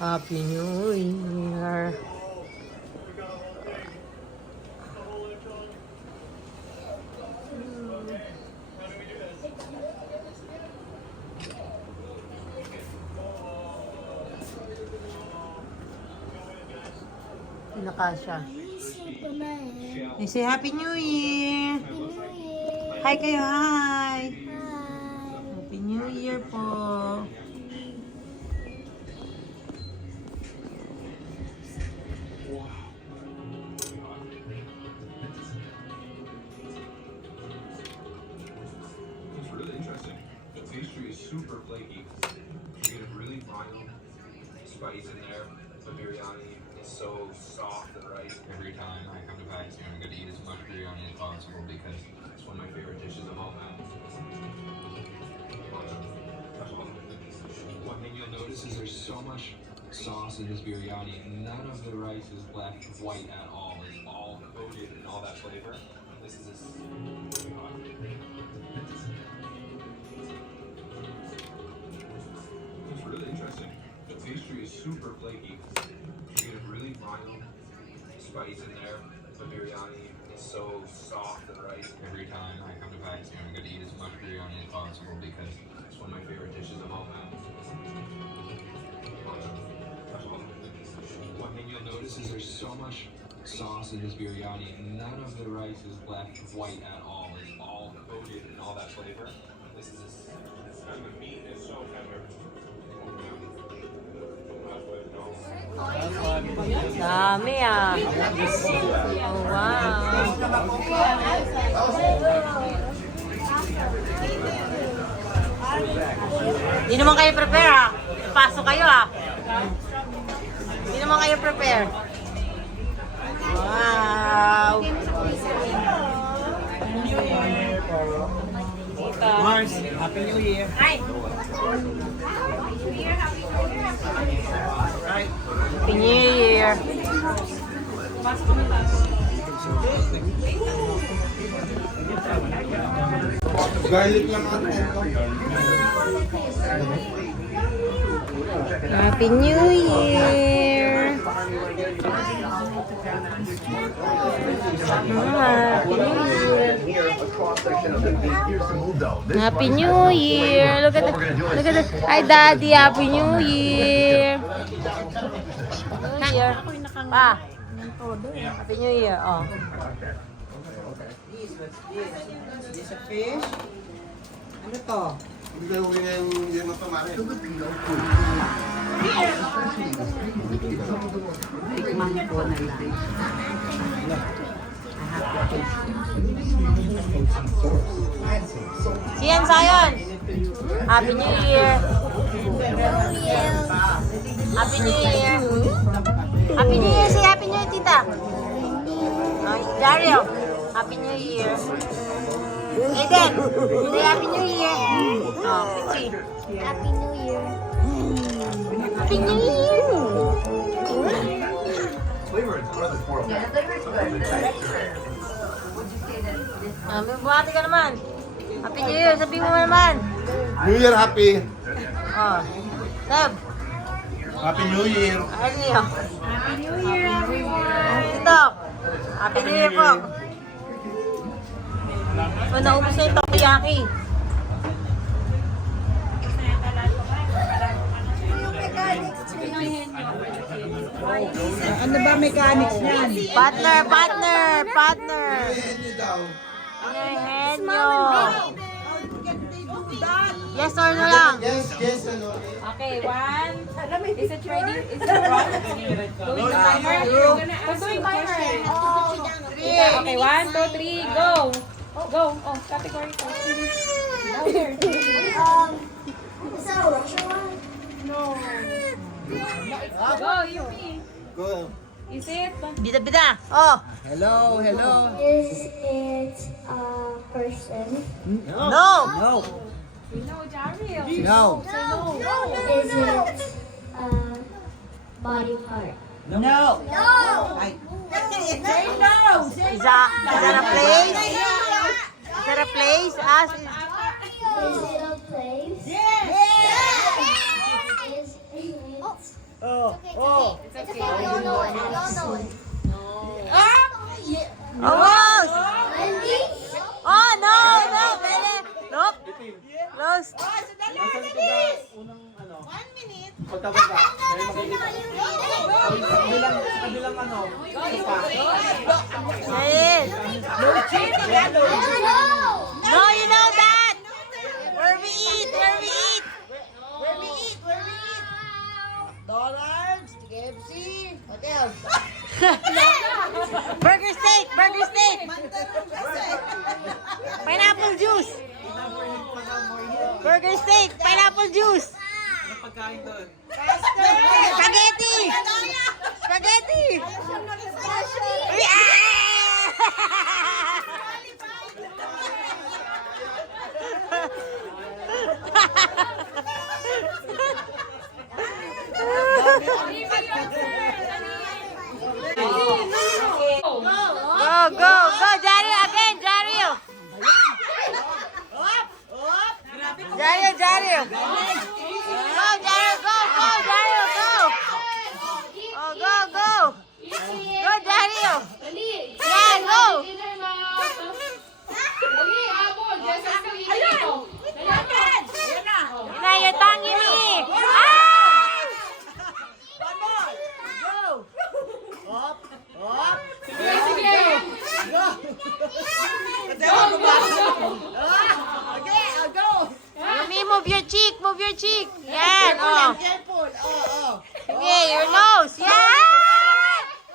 Happy New Year. Nakasya. You say Happy New Year. Hi kayo, hi. Happy New Year po. It's really interesting. The pastry is super flaky. You get a really mild spice in there. The biryani is so soft and rice. Every time I come to Pakistan, I'm going to eat as much biryani as possible because it's one of my favorite dishes of all time. One thing you'll notice is there's so much sauce in this biryani. None of the rice is left white at all. It's all coated in all that flavor. This is It's really interesting. The pastry is super flaky. You get a really mild spice in there. The biryani is so soft and rice. Every time I come to Pakistan, I'm going to eat as much biryani as possible because it's one of my favorite dishes of all time. One thing you'll notice is there's so much sauce in this biryani. None of the rice is left white at all. It's all coated in all that flavor. This is and the meat is so tender. Dami ah. Oh, wow. Hindi naman kayo prepare ah. Pasok kayo ah. Hindi naman kayo prepare. Wow. Mars, Happy New Year. Hi. Happy New Year. Garlic lang ang Happy New Year. Happy New Year. Look at that. Hi, Daddy. Happy New Year. New Year. Pa. Happy New Year. Oh. This a fish? Ano to? Hindi ko hindi mo pamari. Tikman ko na lang. Siyan, Sayon. Happy New Year. Happy New Year. Happy New Year. Say Happy New Year, tita. Oh, Dario. Happy New Year. Aiden. Say Happy New Year. Oh, Pichi. Happy New Year. Happy New Year. May buhati ka naman. Happy New Year. Sabihin mo naman. New Year happy. Oh. Seb. Happy New Year. Ano yun? Happy New Year, everyone! Ito! Happy New Year po! So, naubos na yung takoyaki. Ano ba mechanics niyan? Partner! Partner! Partner! Hindi daw. Ingenyo! Yes or no lang? Yes, ano. Okay, one. Is it ready? Is it wrong? Going timer? Who's doing timer? Okay, 1, 2, 3, go. Go. Oh, category ko. Is that a Russian one? No. Go, you me. Go. Is it? Bida-bida! Oh! Hello, hello. Is it a person? No! No. No, Jarrell. No. Is it a body part? No. Ay. Is that a place? Is that a place? Ask. Is it a place? Yes. Is it Oh, oh. It's okay. We all know it. We all know it. Almost! Wendy? Oh, no! No! Pwede! Nope! Close! Unang ano? 1 minute. Pagkababa. May makikita. Kabilang ano? Ayun! No! No, you know that! Where we eat! Where we eat! Dollars, KFC, what else? Burger steak! Burger steak! Pineapple juice! Burger steak! Pineapple juice! Pagkain doon. Spaghetti! Spaghetti! Go, go, go, Dario, again, Dario. Dario, Dario. Go, Dario, go, go, Dario, go. Oh, go, go. Go, Dario. Yeah, go. Na, you're tonguing me. Ah! Go! Up, up, okay, I'll go. Mami, move your cheek, move your cheek. Yan, oh. Careful, oh. Okay, your nose. Yeah!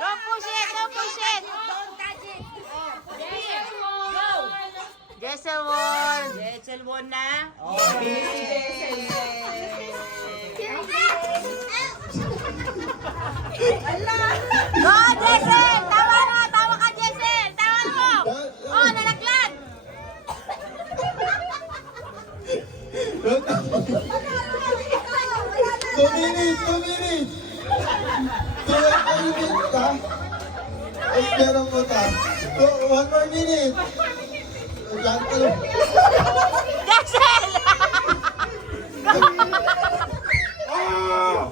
Don't push it, don't push it. Jessel won. Jessel won na. Go, Jessel! Tawa mo, tawa ka, Jessel. Tawa mo. Oh, nalaglag. 2 minutes, 2 minutes. 2 minutes ka? Ay, meron mo ka. 1 more minute. Diyan ka lang. Jessel! Ah!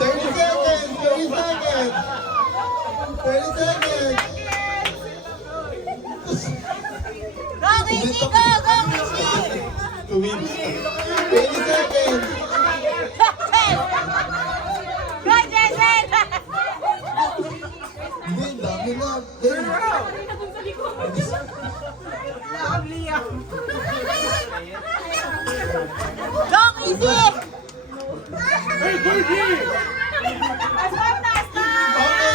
30 seconds, 30 seconds. 30 seconds. Go, Casey, go, go, Casey. 2 minutes. 20 seconds. Go, Jessel! Hindi, dami na. Go, Casey! Okay,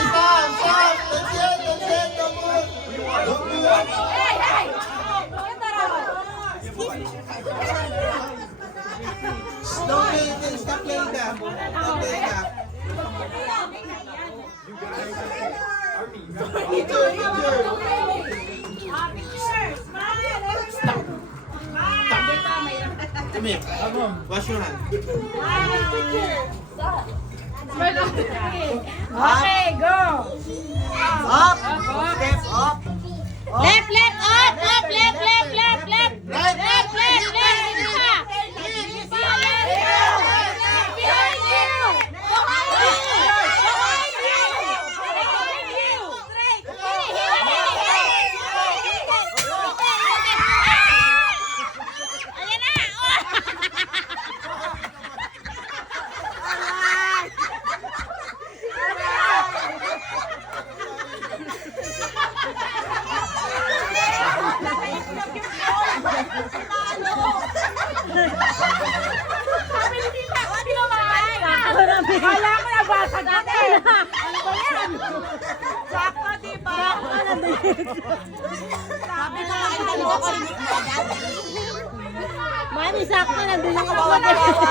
stop, stop. That's it. Don't move. Don't play it. Stop playing that. Stop playing that. Picture. Come here. Wash your hand. Okay, go. Up, step up. Left, left, up, left, left, left, left, left. Left, left, left, left. Isa pa. Isa pa, left. Behind you. Behind you. Ayan na. Kala ko nabasag natin. Ano ba yan? Sakto, di ba? Sabi ko kain dalawa ko rin Mami, sakto nandun yung kawawa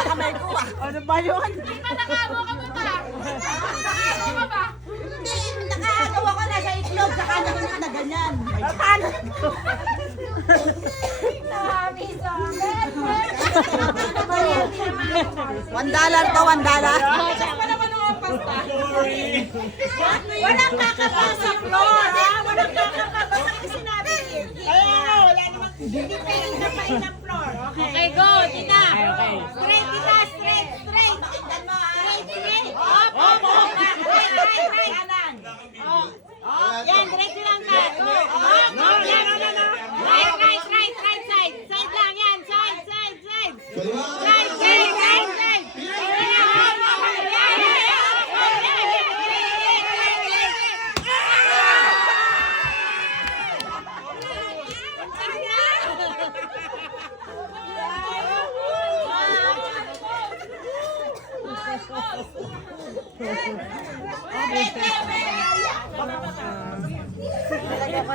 kamay ko. Ano ba yun? Di ba nakago ka pa ba? Nakago ka ba? Hindi, nakahagawa ko na sa itlog, saka na ganyan. Paano? Sabi sa akin. $1 to, $1. Check pa naman ang pasta. Walang kakapasok, Lord, ha? Walang kakapasok. Sinabi. Wala naman Okay, go, tita. Okay. Straight, tita, straight, straight. Straight, straight. Up, up, up. Right. Yan, diretso lang ka. Go. Up, up, yan. Right side. Side lang, yan. Side. Kaliwa. Side.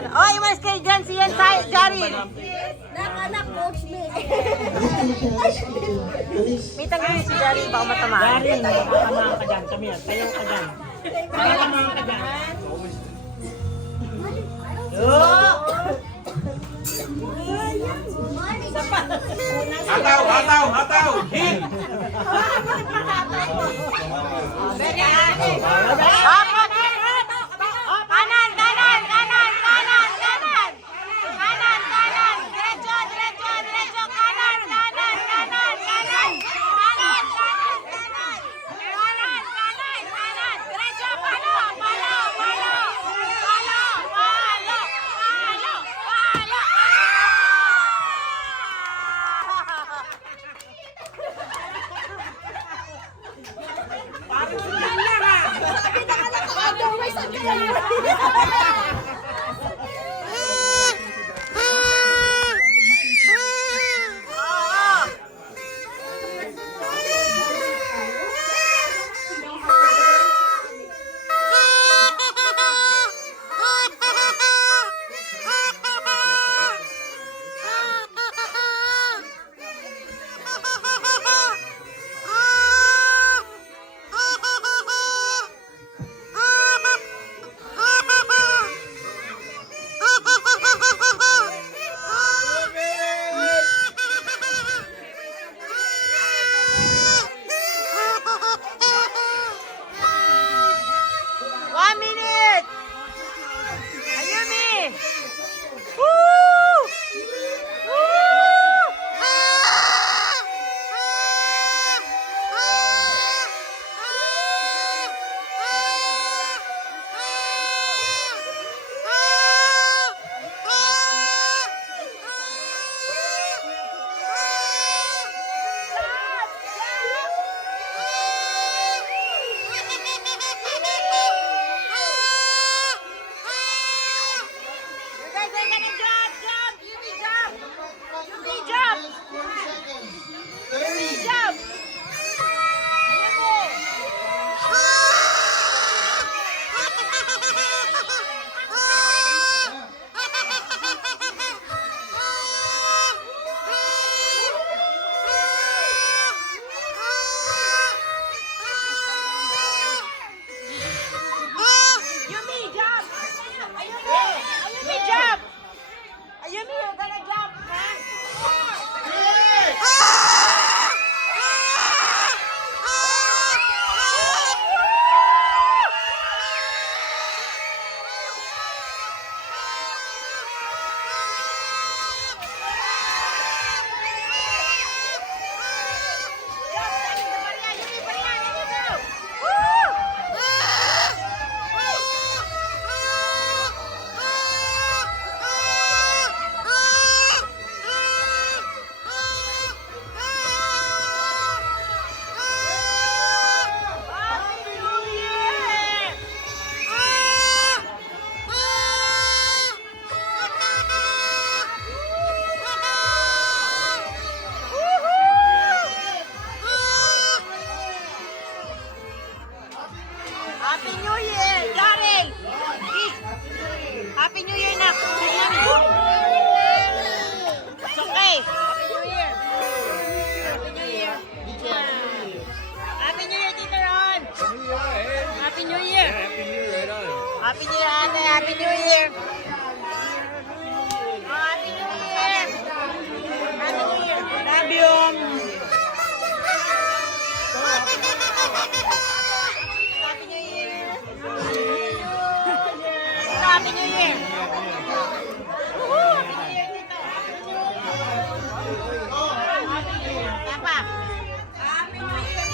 Oh, iwas kayo dyan si Yan Jarin. Nakanak, coach me. Bilis. May tanggapin si Jarin, baka matamaan. Darin, nakakamaan ka dyan. Kami yan. Tayo ka dyan. Nakakamaan ka dyan. Hataw! Hit! Kanan! Diretso! Kanan! Diretso! Palo!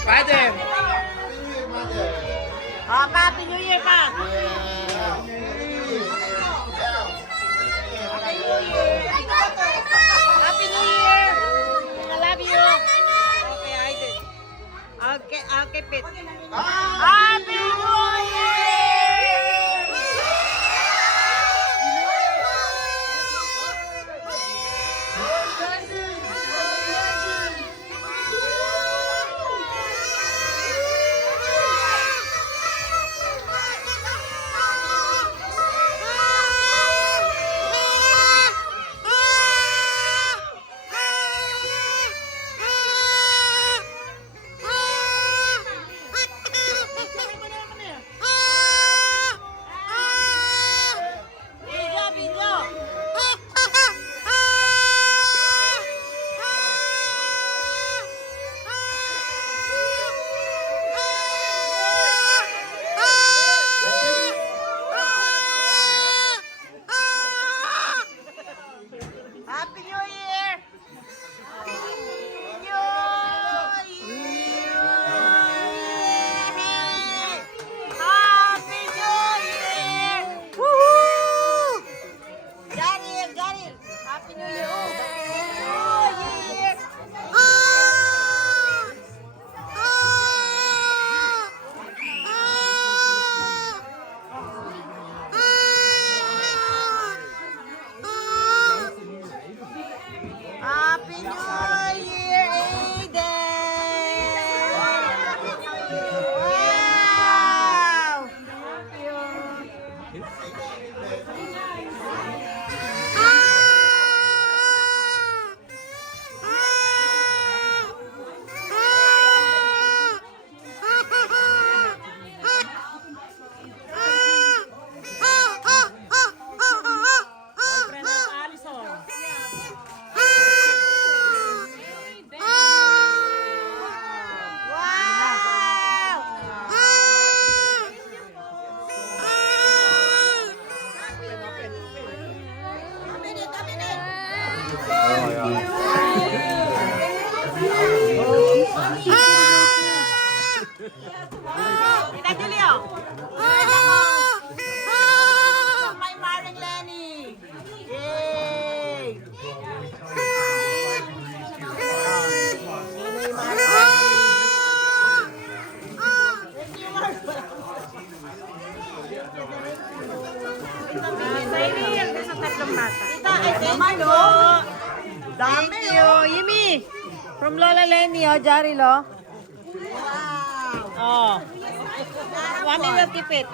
Father. Oh, Happy New Year pa. Happy New Year. I love you. Okay, I did. I'll keep it. Happy New Year. Happy New Year! Happy New Year! Woohoo! Got it! Happy New Year! New Year! Happy New Year, Aiden! Wow! Alison. Tita Julio! My Maring Lenny! Yay! Tita, ay, thank you. Thank you. Yimi! From Lola Lenny, oh, Jarilo. Wow! Oh. Mommy will keep it.